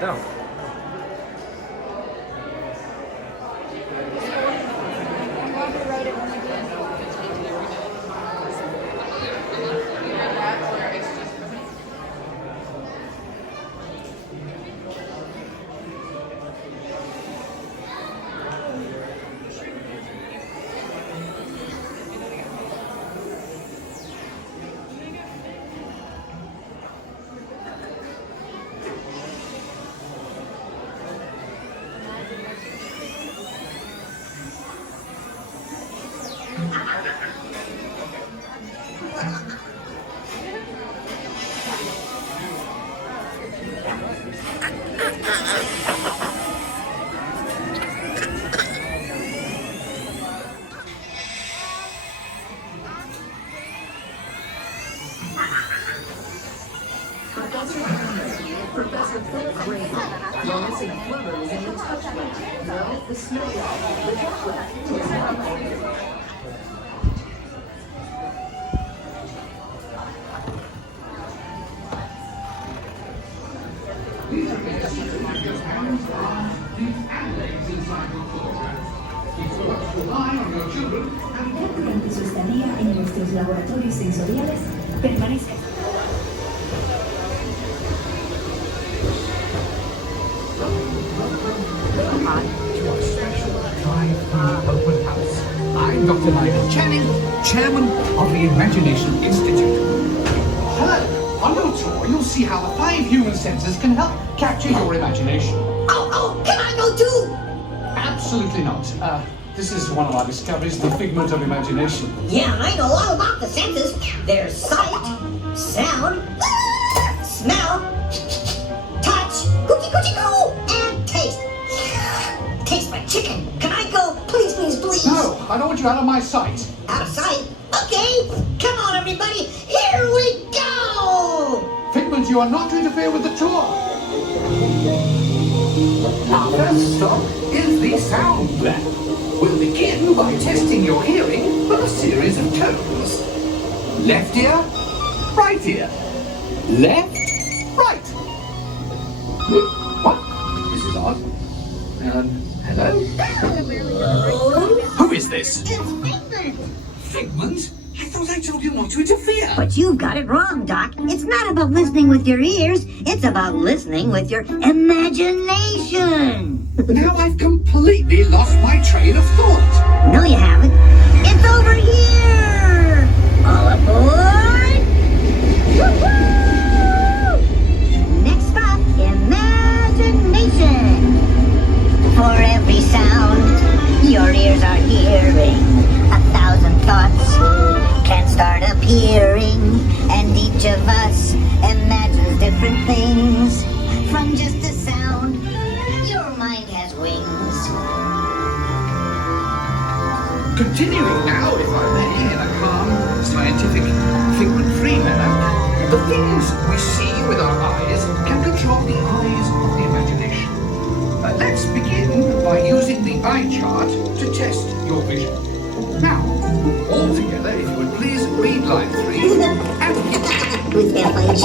No. Professor Philip Green, noticing flutters in the touchlight. Now the snow, the touchlight is now. Durante su estadía en nuestros laboratorios sensoriales, permanece. Open house. I'm Dr. Leal Channing, Chairman of the Imagination Institute. Hello. On your tour, you'll see how the 5 human senses can help capture your imagination. Oh, can I go too? Absolutely not. This is one of our discoveries, the figment of imagination. Yeah, I know all about the senses. There's sight, sound, smell, touch, cookie-cookie-coo, and taste. Tastes like chicken. Can I go? Please, please, please. No, I don't want you out of my sight. Out of sight? Okay. Come on, everybody. Here we go. Figment, you are not to interfere with the tour. Our first stop is the sound lab. We'll begin by testing your hearing with a series of tones. Left ear, right ear. Left, right. What? This is odd. Hello? Who is this? It's Figment. Figment? I thought I told you not to interfere. But you've got it wrong, Doc. It's not about listening with your ears. It's about listening with your imagination. Now I've completely lost my train of thought. No, you haven't. It's over here. All aboard. Woo-hoo! Next stop, imagination. For every sound your ears are hearing, 1,000 thoughts can start appearing, and each of us imagines different things. From just a sound, your mind has wings. Continuing now, if I may, in a calm, scientific, figment-free manner, the things we see with our eyes can control the eyes of the imagination. Let's begin by using the eye chart to test your vision. Now, all together, if you would please read line 3 and With Figment,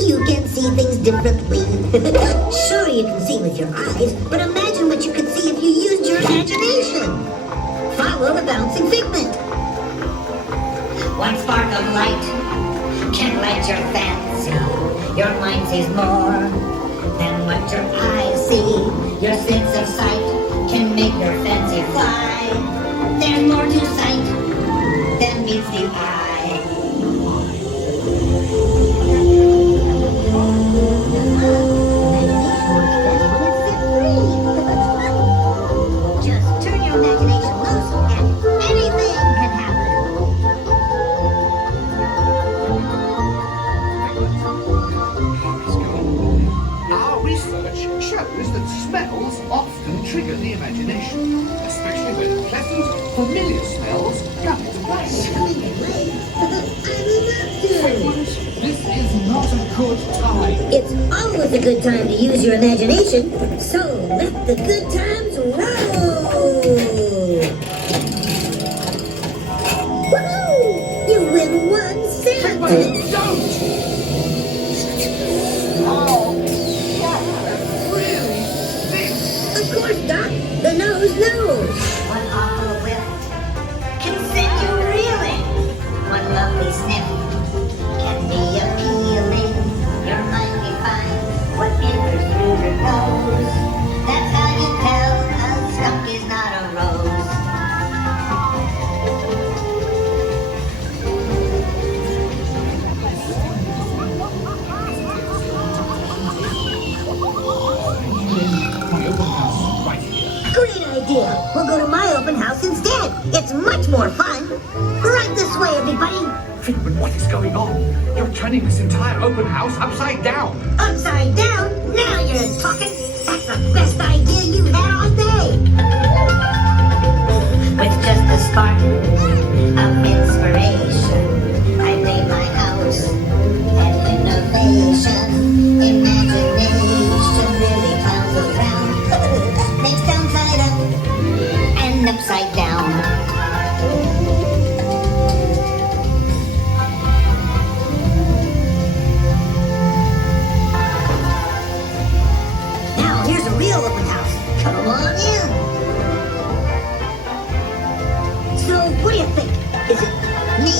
you can see things differently. Sure, you can see with your eyes, but imagine what you could see if you used your imagination. Follow the bouncing figment. One spark of light can light your fancy. Your mind sees more than what your eyes see. Your sense of sight can make your fancy fly. There's more to sight than meets the eye. Just turn your imagination loose and anything can happen. Our research shows that smells often trigger the imagination, especially when pleasant, familiar smells come into play. Figment is a good time to use your imagination, so let the good times roll! Woohoo! You win 1 cent! Don't! Oh, really? This? Of course, Doc. The nose knows. One awful whiff can send you reeling. One lovely sniff can be appealing. Your mind defines what enters through your nose. That's how you tell a skunk is not a rose. My open house right here. Great idea. We'll go to my open house instead. It's much more fun. Right this way, everybody. Figment, what is going on? You're turning this entire open house upside down. Upside down? Now you're talking. That's the best idea you've had all day. With just a spark of inspiration, I made my house an innovation. Imagination really clowns around. Makes downside up and upside down. Now here's a real open house. Come on in. So, what do you think? Is it me?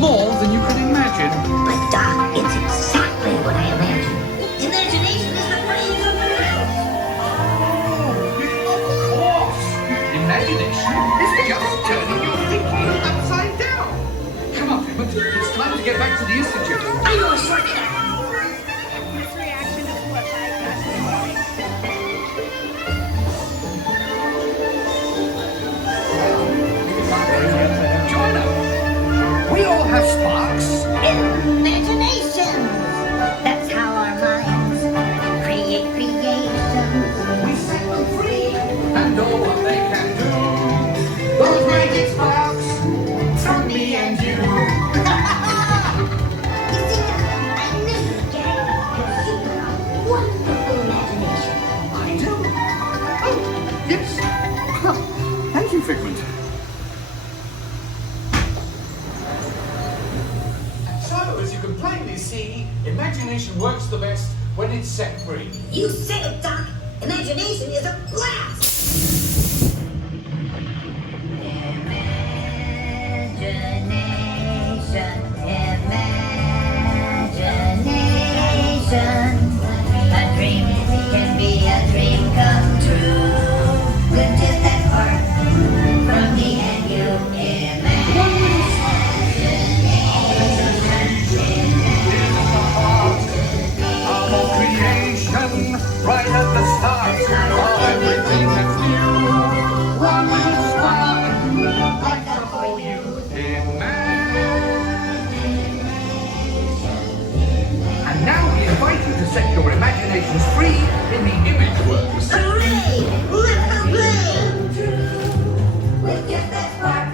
More than you can imagine. But Doc, it's exactly what I imagined. Imagination is the brains of the house. Of course! Imagination is just turning your thinking upside down. Come on, Figment. It's time to get back to the Institute. I know a shortcut. Join us. We all have sparks. Imaginations! That's how our minds create creations. We set them free and know what they can do. Those magic sparks from me and you. You see, Doc, I knew you'd get it. Because you've got a wonderful imagination. I do. Oh, yes. Huh. Thank you, Figment. So, as you can plainly see, imagination works the best when it's set free. You said it, Doc. Imagination is a blast. Imagination, imagination. A dream can be a dream come true. With just that spark from me and you. Our creation, right at the start of everything that's new. One little spark, right there for you. And now we invite you to set your imaginations free in the image works. Hooray! Let's go play. With just that spark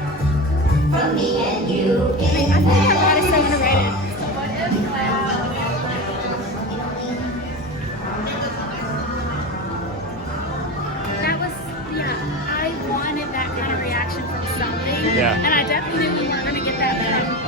from me and you. That was, yeah, I wanted that kind of reaction from something. Yeah. And I definitely knew we weren't going to get that from